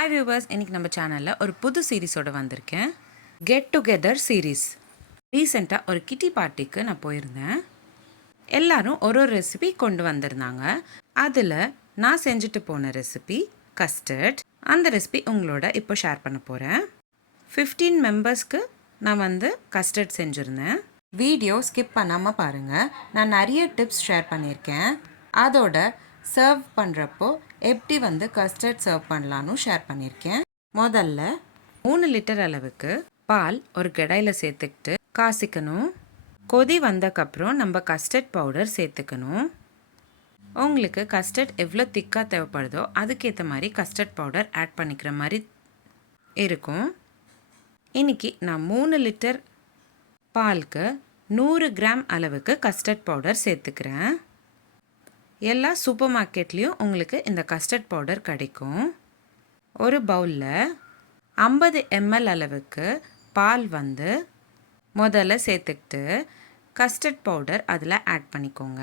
Hi viewers, இன்னைக்கு நம்ம சேனலில் ஒரு புது சீரீஸோட வந்திருக்கேன். Get together series. ரீசெண்டாக ஒரு கிட்டி பார்ட்டிக்கு நான் போயிருந்தேன். எல்லாரும் ஒரு ரெசிபி கொண்டு வந்திருந்தாங்க. அதில் நான் செஞ்சுட்டு போன ரெசிபி கஸ்டர்ட். அந்த ரெசிபி உங்களோட இப்போ ஷேர் பண்ண போகிறேன். 15 மெம்பர்ஸ்க்கு நான் கஸ்டர்ட் செஞ்சுருந்தேன். வீடியோ ஸ்கிப் பண்ணாமல் பாருங்கள். நான் நிறைய டிப்ஸ் ஷேர் பண்ணியிருக்கேன். அதோட சர்வ் பண்ணுறப்போ எப்படி கஸ்டர்ட் சர்வ் பண்ணலான்னு ஷேர் பண்ணியிருக்கேன். முதல்ல 3 லிட்டர் அளவுக்கு பால் ஒரு கடாயில் சேர்த்துக்கிட்டு காசிக்கணும். கொதி வந்தக்கப்புறம் நம்ம கஸ்டர்ட் பவுடர் சேர்த்துக்கணும். உங்களுக்கு கஸ்டர்ட் எவ்வளோ திக்காக தேவைப்படுதோ அதுக்கேற்ற மாதிரி கஸ்டர்ட் பவுடர் ஆட் பண்ணிக்கிற மாதிரி இருக்கும். இன்றைக்கி நான் 3 லிட்டர் பாலுக்கு 100 கிராம் அளவுக்கு கஸ்டர்ட் பவுடர் சேர்த்துக்கிறேன். எல்லா சூப்பர் மார்க்கெட்லேயும் உங்களுக்கு இந்த கஸ்டர்ட் பவுடர் கிடைக்கும். ஒரு பவுலில் 50 ml அளவுக்கு பால் முதல்ல சேர்த்துக்கிட்டு கஸ்டர்ட் பவுடர் அதில் ஆட் பண்ணிக்கோங்க.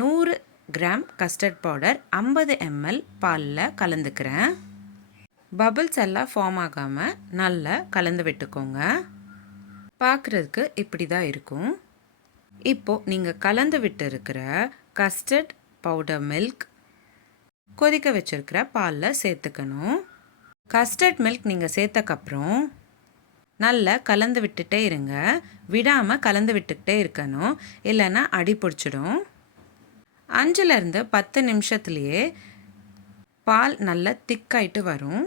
100 கிராம் கஸ்டர்ட் பவுடர் 50 ml பாலில் கலந்துக்கிறேன். பபிள்ஸ் எல்லாம் ஃபார்ம் ஆகாமல் நல்லா கலந்து விட்டுக்கோங்க. பார்க்குறதுக்கு இப்படி தான் இருக்கும். இப்போது நீங்கள் கலந்து விட்டு இருக்கிற கஸ்டர்ட் பவுடர் மில்க் கொதிக்க வச்சுருக்கிற பாலில் சேர்த்துக்கணும். கஸ்டர்ட் மில்க் நீங்கள் சேர்த்தக்கப்புறம் நல்லா கலந்து விட்டுட்டே இருங்க. விடாமல் கலந்து விட்டுக்கிட்டே இருக்கணும், இல்லைன்னா அடி பிடிச்சிடும். 5லேருந்து 10 நிமிஷத்துலேயே பால் நல்லா திக்காயிட்டு வரும்.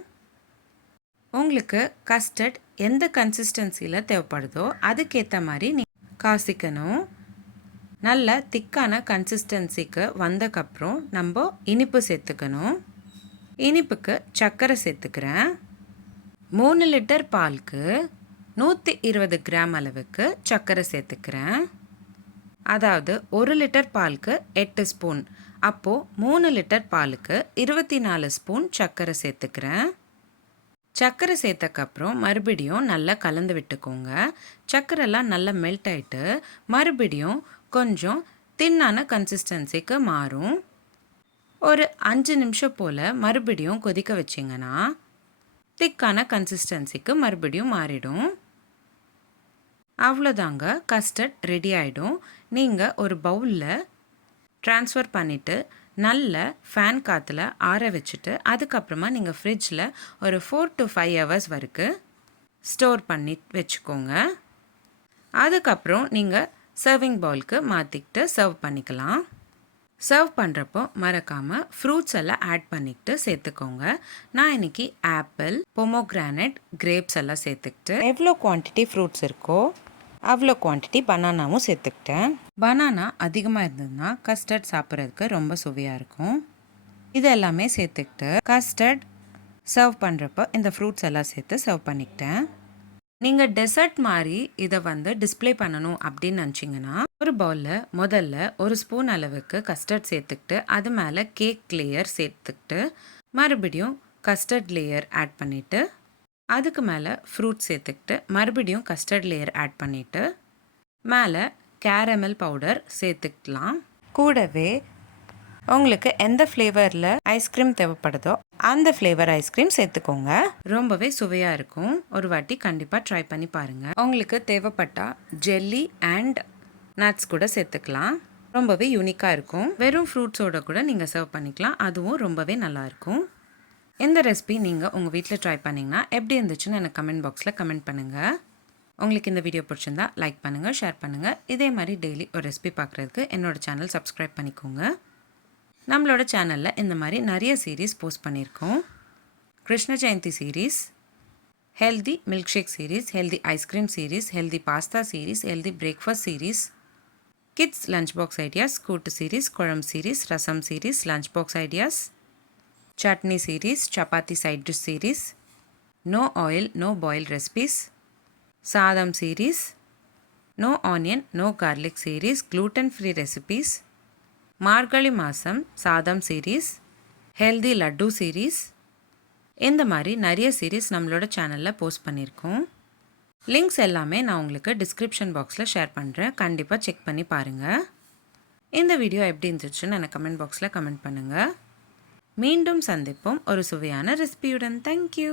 உங்களுக்கு கஸ்டர்ட் எந்த கன்சிஸ்டன்சியில் தேவைப்படுதோ அதுக்கேற்ற மாதிரி காசிக்கணும். நல்ல திக்கான கன்சிஸ்டன்சிக்கு வந்தக்கப்புறம் நம்ம இனிப்பு சேர்த்துக்கணும். இனிப்புக்கு சர்க்கரை சேர்த்துக்கிறேன். 3 லிட்டர் பாலுக்கு 120 கிராம் அளவுக்கு சர்க்கரை சேர்த்துக்கிறேன். அதாவது 1 லிட்டர் பாலுக்கு 8 ஸ்பூன். அப்போது 3 லிட்டர் பாலுக்கு 24 ஸ்பூன் சர்க்கரை சேர்த்துக்கிறேன். சர்க்கரை சேர்த்தக்கப்புறம் மறுபடியும் நல்லா கலந்து விட்டுக்கோங்க. சர்க்கரைலாம் நல்லா மெல்ட் ஆகிட்டு மறுபடியும் கொஞ்சம் தின்னான கன்சிஸ்டன்சிக்கு மாறும். ஒரு 5 நிமிஷம் போல் மறுபடியும் கொதிக்க வச்சிங்கன்னா திக்கான கன்சிஸ்டன்சிக்கு மறுபடியும் மாறிடும். அவ்வளோதாங்க, கஸ்டர்ட் ரெடி ஆகிடும். நீங்கள் ஒரு பவுலில் ட்ரான்ஸ்ஃபர் பண்ணிவிட்டு நல்ல ஃபேன் காற்றுல ஆற வச்சுட்டு அதுக்கப்புறமா நீங்கள் ஃப்ரிட்ஜில் ஒரு 4 to 5 hours வரைக்கும் ஸ்டோர் பண்ணி வச்சுக்கோங்க. அதுக்கப்புறம் நீங்கள் சர்விங் பவுலுக்கு மாற்றிக்கிட்டு சர்வ் பண்ணிக்கலாம். சர்வ் பண்ணுறப்போ மறக்காமல் ஃப்ரூட்ஸ் எல்லாம் ஆட் பண்ணிக்கிட்டு சேர்த்துக்கோங்க. நான் இன்றைக்கி ஆப்பிள், பொமோகிரானட், கிரேப்ஸ் எல்லாம் சேர்த்துக்கிட்டு எவ்வளோ குவான்டிட்டி ஃப்ரூட்ஸ் இருக்கோ அவ்வளோ குவான்டிட்டி பனானாவும் சேர்த்துக்கிட்டேன். பனானா அதிகமாக இருந்ததுன்னா கஸ்டர்ட் சாப்பிட்றதுக்கு ரொம்ப சுவையாக இருக்கும். இது எல்லாமே சேர்த்துக்கிட்டு கஸ்டர்ட் சர்வ் பண்ணுறப்போ இந்த ஃப்ரூட்ஸ் எல்லாம் சேர்த்து சர்வ் பண்ணிக்கிட்டேன். நீங்கள் டெசர்ட் மாதிரி இதை டிஸ்ப்ளே பண்ணணும் அப்படின்னு நினச்சிங்கன்னா ஒரு பவுலில் முதல்ல ஒரு ஸ்பூன் அளவுக்கு கஸ்டர்ட் சேர்த்துக்கிட்டு அது மேலே கேக் லேயர் சேர்த்துக்கிட்டு மறுபடியும் கஸ்டர்ட் லேயர் ஆட் பண்ணிவிட்டு அதுக்கு மேலே ஃப்ரூட் சேர்த்துக்கிட்டு மறுபடியும் கஸ்டர்ட் லேயர் ஆட் பண்ணிவிட்டு மேலே கேரமல் பவுடர் சேர்த்துக்கலாம். கூடவே உங்களுக்கு எந்த ஃப்ளேவரில் ஐஸ்கிரீம் தேவைப்படுதோ அந்த ஃப்ளேவர் ஐஸ்கிரீம் சேர்த்துக்கோங்க. ரொம்பவே சுவையாக இருக்கும். ஒரு வாட்டி கண்டிப்பாக ட்ரை பண்ணி பாருங்கள். உங்களுக்கு தேவைப்பட்டால் ஜெல்லி அண்ட் நட்ஸ் கூட சேர்த்துக்கலாம். ரொம்பவே யூனிக்காக இருக்கும். வெறும் ஃப்ரூட்ஸோடு கூட நீங்கள் சர்வ் பண்ணிக்கலாம். அதுவும் ரொம்பவே நல்லாயிருக்கும். இந்த ரெசிபி நீங்கள் உங்கள் வீட்டில் ட்ரை பண்ணிங்கன்னா எப்படி இருந்துச்சுன்னு எனக்கு கமெண்ட் பாக்ஸில் கமெண்ட் பண்ணுங்கள். உங்களுக்கு இந்த வீடியோ பிடிச்சிருந்தா லைக் பண்ணுங்கள், ஷேர் பண்ணுங்கள். இதே மாதிரி டெய்லி ஒரு ரெசிபி பார்க்குறதுக்கு என்னோடய சேனல் சப்ஸ்கிரைப் பண்ணிக்கோங்க. நம்மளோட சேனலில் இந்த மாதிரி நிறைய சீரீஸ் போஸ்ட் பண்ணியிருக்கோம். Krishnajayanthi series, healthy milkshake series, healthy ice cream series, healthy pasta series, healthy breakfast series, kids lunch box ideas, kootu series, kuzhambu series, rasam series, lunch box ideas, chutney series, chapathi side dish series, no oil no boil recipes, சாதம் series, no onion no garlic series, gluten free recipes, Margazhi மாதம் சாதம் series, healthy laddu series, இந்த மாதிரி நிறைய series நம்மளோட சேனலில் post பண்ணியிருக்கோம். Links எல்லாமே நான் உங்களுக்கு டிஸ்கிரிப்ஷன் பாக்ஸில் ஷேர் பண்ணுறேன். கண்டிப்பாக செக் பண்ணி பாருங்கள். இந்த வீடியோ எப்படி இருந்துச்சுன்னு எனக்கு கமெண்ட் பாக்ஸில் கமெண்ட் பண்ணுங்கள். மீண்டும் சந்திப்போம் ஒரு சுவையான ரெசிபியுடன். தேங்க்யூ.